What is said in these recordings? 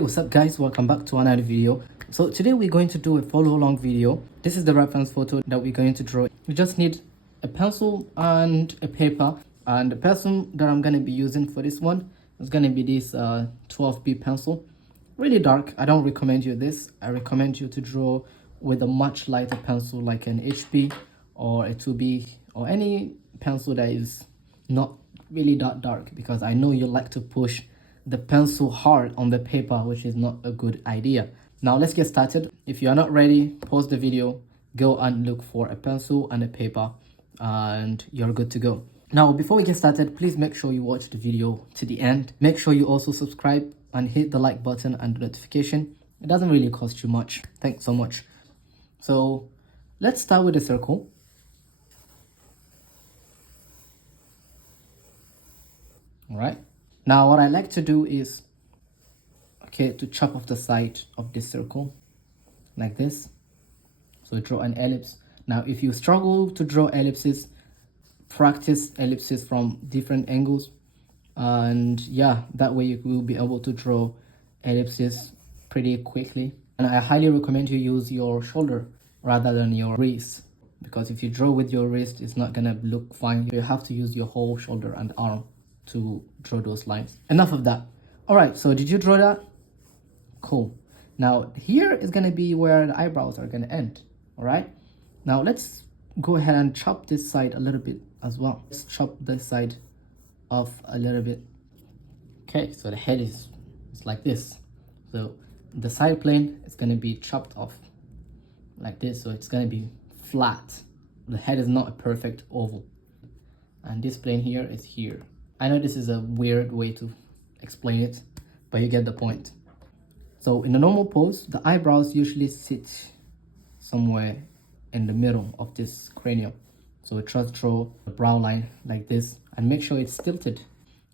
What's up guys, welcome back to another video. So today we're going to do a follow along video. This is the reference photo that we're going to draw. You just need a pencil and a paper, and the pencil that I'm going to be using for this one is going to be this 12B pencil. Really dark. I don't recommend you this. I recommend you to draw with a much lighter pencil like an HB or a 2B or any pencil that is not really that dark, because I know you like to push the pencil hard on the paper, which is not a good idea. Now let's get started. If you are not ready, pause the video, go and look for a pencil and a paper, and you're good to go. Now before we get started, please make sure you watch the video to the end. Make sure you also subscribe and hit the like button and the notification. It doesn't really cost you much. Thanks so much. So let's start with a circle. All right, now what I like to do is to chop off the side of this circle like this. So draw an ellipse. Now if you struggle to draw ellipses, practice ellipses from different angles, and yeah, that way you will be able to draw ellipses pretty quickly. And I highly recommend you use your shoulder rather than your wrist, because if you draw with your wrist, it's not gonna look fine. You have to use your whole shoulder and arm to draw those lines. Enough of that. All right, so did you draw that? Cool. Now here is going to be where the eyebrows are going to end. All right, now let's go ahead and chop this side a little bit as well. Let's chop this side off a little bit. Okay, so the head is like this. So the side plane is going to be chopped off like this, so it's going to be flat. The head is not a perfect oval, and this plane here is here. I know this is a weird way to explain it, but you get the point. So in a normal pose, the eyebrows usually sit somewhere in the middle of this cranium. So just draw a brow line like this and make sure it's tilted.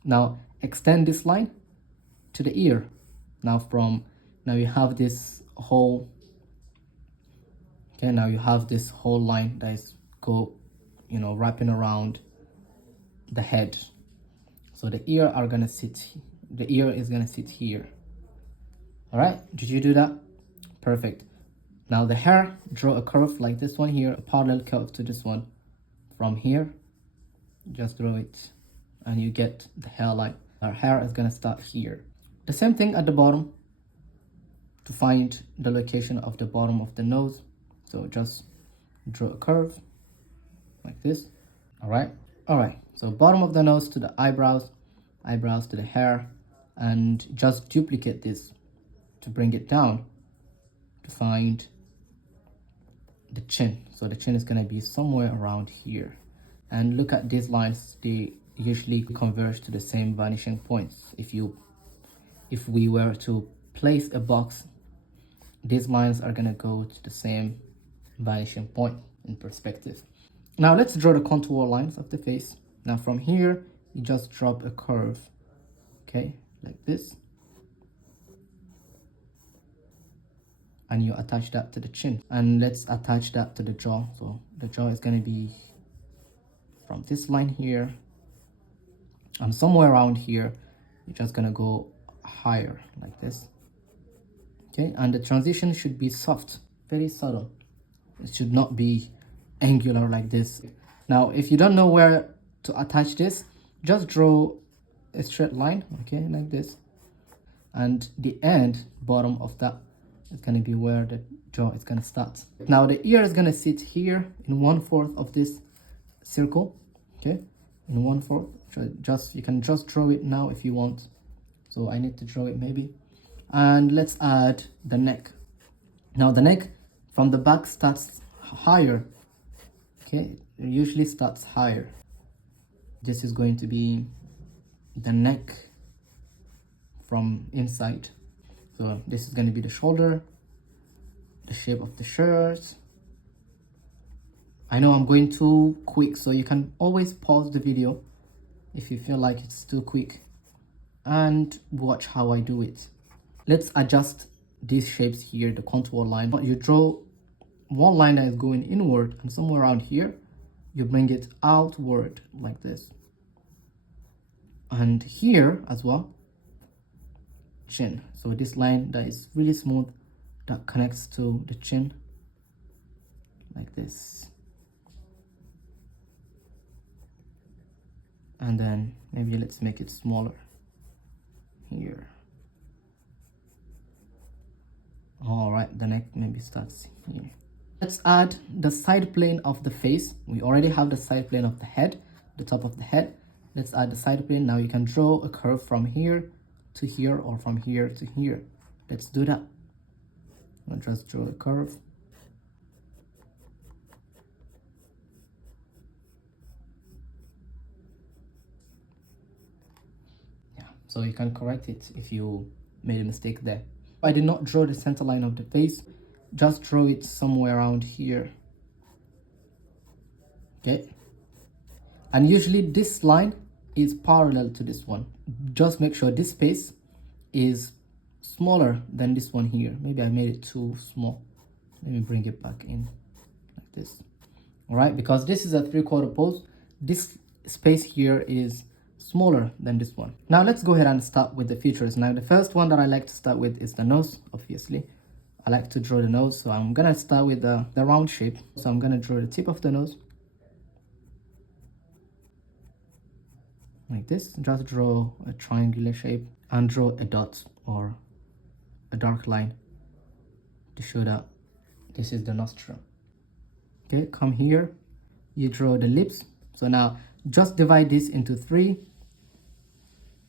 Now extend this line to the ear. Now you have this whole, now you have this whole line that is wrapping around the head. So the ear is gonna sit here. All right, did you do that? Perfect. Now the hair, draw a curve like this one here, a parallel curve to this one. From here, just draw it and you get the hairline. Our hair is gonna start here. The same thing at the bottom to find the location of the bottom of the nose. So just draw a curve like this. All right. So bottom of the nose to the eyebrows, eyebrows to the hair, and just duplicate this to bring it down to find the chin. So the chin is going to be somewhere around here. And look at these lines, they usually converge to the same vanishing points. If we were to place a box, these lines are going to go to the same vanishing point in perspective. Now let's draw the contour lines of the face. Now from here, you just drop a curve, okay, like this. And you attach that to the chin. And let's attach that to the jaw. So the jaw is going to be from this line here. And somewhere around here, you're just going to go higher like this. Okay, and the transition should be soft, very subtle. It should not be angular like this. Now, if you don't know where to attach this, just draw a straight line, okay, like this. And the end, bottom of that, is going to be where the jaw is going to start. Now the ear is going to sit here in 1/4 of this circle, okay, in 1/4. You can just draw it now if you want. So I need to draw it maybe. And let's add the neck. Now the neck from the back starts higher, okay, it usually starts higher. This is going to be the neck from inside. So this is going to be the shoulder, the shape of the shirt. I know I'm going too quick, so you can always pause the video if you feel like it's too quick and watch how I do it. Let's adjust these shapes here, the contour line. You draw one line that is going inward, and somewhere around here, you bring it outward like this. And here as well, chin. So So this line that is really smooth that connects to the chin, like this. And then maybe let's make it smaller here. All right, the neck maybe starts here. Let's add the side plane of the face. We already have the side plane of the head, the top of the head. Let's add the side plane. Now you can draw a curve from here to here or from here to here. Let's do that. I'll just draw a curve. Yeah, so you can correct it if you made a mistake there. I did not draw the center line of the face. Just draw it somewhere around here. Okay. And usually this line is parallel to this one. Just make sure this space is smaller than this one here. Maybe I made it too small. Let me bring it back in like this. All right, because this is a 3/4 pose, this space here is smaller than this one. Now let's go ahead and start with the features. Now the first one that I like to start with is the nose. Obviously I like to draw the nose, so I'm gonna start with the round shape. So I'm gonna draw the tip of the nose like this. Just draw a triangular shape and draw a dot or a dark line to show that this is the nostril. Okay, come here, you draw the lips. So now just divide this into 3.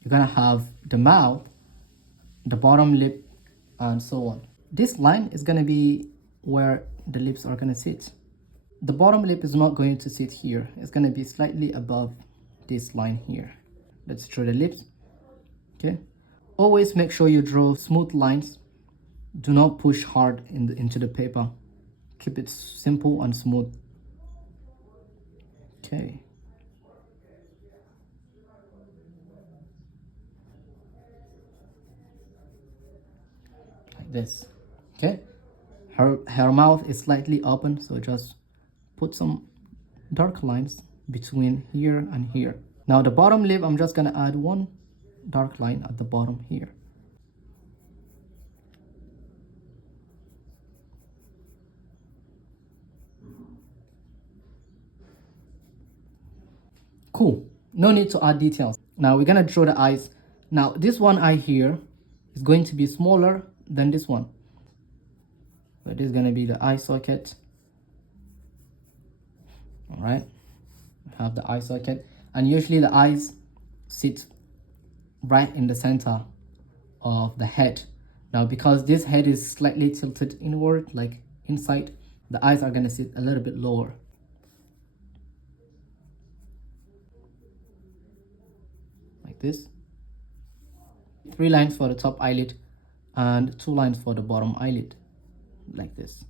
You're gonna have the mouth, the bottom lip, and so on. This line is gonna be where the lips are gonna sit. The bottom lip is not going to sit here. It's gonna be slightly above this line here. Let's draw the lips. Okay, always make sure you draw smooth lines. Do not push hard into the paper. Keep it simple and smooth. Okay. Like this. Okay. Her mouth is slightly open, so just put some dark lines between here and here. Now the bottom lip, I'm just gonna add one dark line at the bottom here. Cool. No need to add details. Now we're gonna draw the eyes. Now this one eye here is going to be smaller than this one. So this is gonna be the eye socket. All right. We have the eye socket, and usually the eyes sit right in the center of the head. Now because this head is slightly tilted inward, like inside, the eyes are gonna sit a little bit lower. Like this. 3 lines for the top eyelid and 2 lines for the bottom eyelid, like this.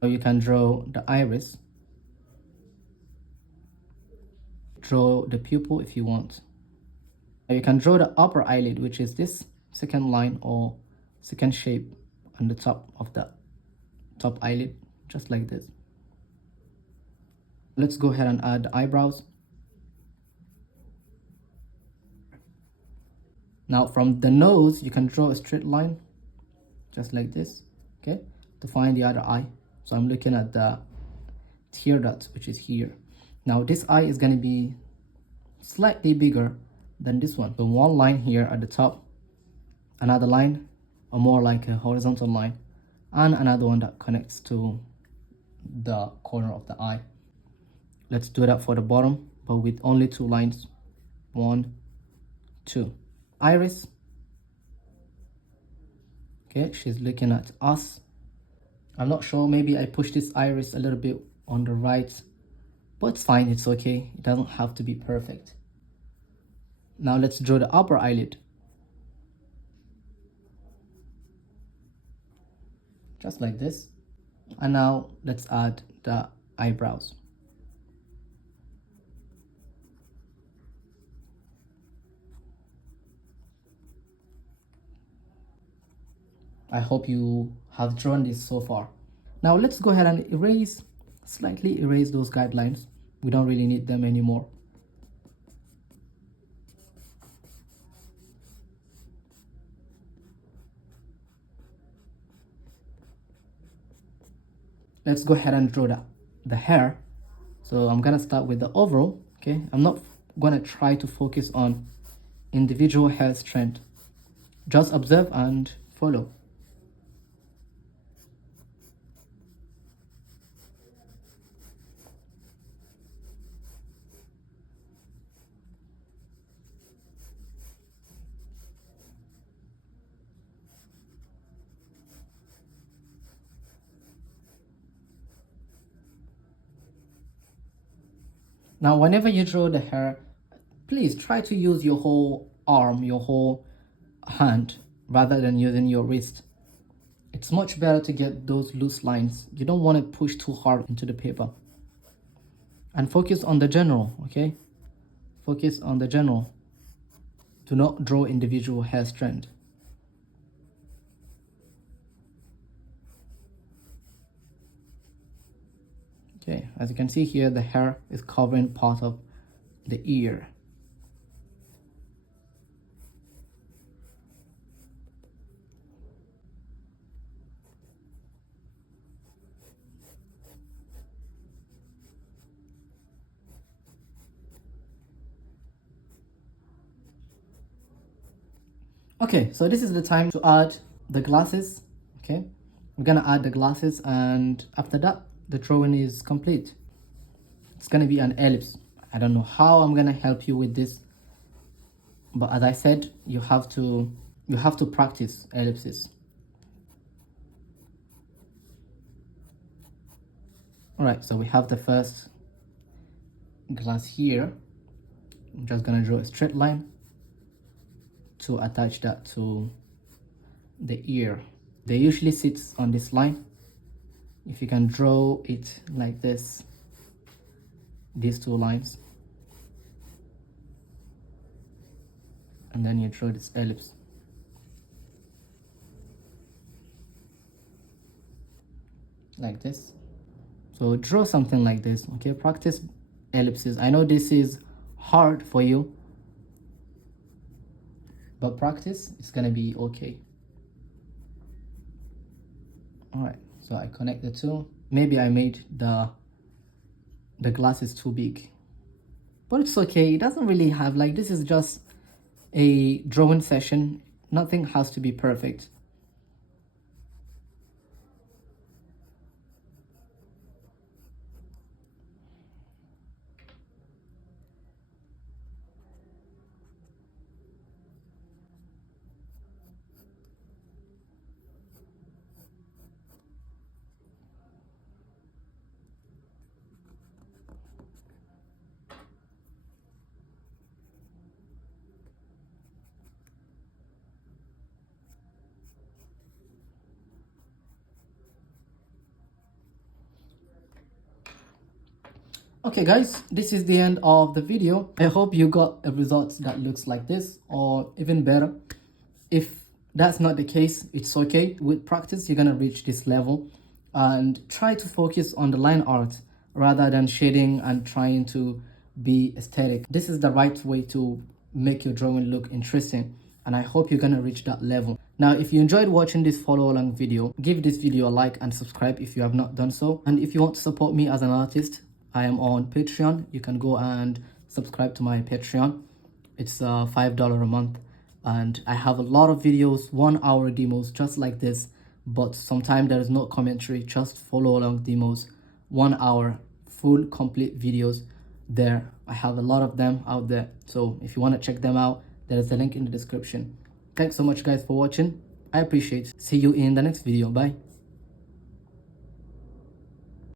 So you can draw the iris, draw the pupil if you want. You can draw the upper eyelid, which is this second line or second shape on the top of the top eyelid, just like this. Let's go ahead and add the eyebrows. Now from the nose, you can draw a straight line, just like this, okay, to find the other eye. So I'm looking at the tear dot, which is here. Now this eye is going to be slightly bigger than this one. So one line here at the top, another line, or more like a horizontal line, and another one that connects to the corner of the eye. Let's do that for the bottom, but with only 2 lines. 1, 2. Iris. Okay, she's looking at us. I'm not sure, maybe I pushed this iris a little bit on the right, but it's fine, it's okay. It doesn't have to be perfect. Now let's draw the upper eyelid. Just like this. And now let's add the eyebrows. I hope you have drawn this so far. Now let's go ahead and slightly erase those guidelines. We don't really need them anymore. let's go ahead and draw the hair. So I'm gonna start with the overall. Okay, I'm not gonna try to focus on individual hair strand. Just observe and follow. Now, whenever you draw the hair, please try to use your whole arm, your whole hand, rather than using your wrist. It's much better to get those loose lines. You don't want to push too hard into the paper. And focus on the general, okay? Focus on the general. Do not draw individual hair strand. Okay, as you can see here, the hair is covering part of the ear. Okay, so this is the time to add the glasses. Okay, we're gonna add the glasses, and after that, the drawing is complete. It's gonna be an ellipse. I don't know how I'm gonna help you with this, but as I said, you have to practice ellipses. All right, so we have the first glass here. I'm just gonna draw a straight line to attach that to the ear. They usually sits on this line. If you can draw it like this, these two lines, and then you draw this ellipse. Like this. So draw something like this, okay? Practice ellipses. I know this is hard for you, but practice, it's gonna be okay. All right, so I connect the two. Maybe I made the glasses too big, but it's okay. It doesn't really have, like, this is just a drawing session. Nothing has to be perfect. Okay guys, this is the end of the video. I hope you got a result that looks like this, or even better. If that's not the case, it's okay. With practice, you're gonna reach this level. And try to focus on the line art rather than shading and trying to be aesthetic. This is the right way to make your drawing look interesting, and I hope you're gonna reach that level. Now, if you enjoyed watching this follow along video, give this video a like and subscribe if you have not done so. And if you want to support me as an artist, I am on Patreon. You can go and subscribe to my Patreon. It's $5 a month, and I have a lot of videos, 1 hour demos just like this, but sometimes there is no commentary, just follow along demos, 1 hour full complete videos there. I have a lot of them out there, so if you want to check them out, there is a link in the description. Thanks so much guys for watching. I appreciate it. See you in the next video. Bye.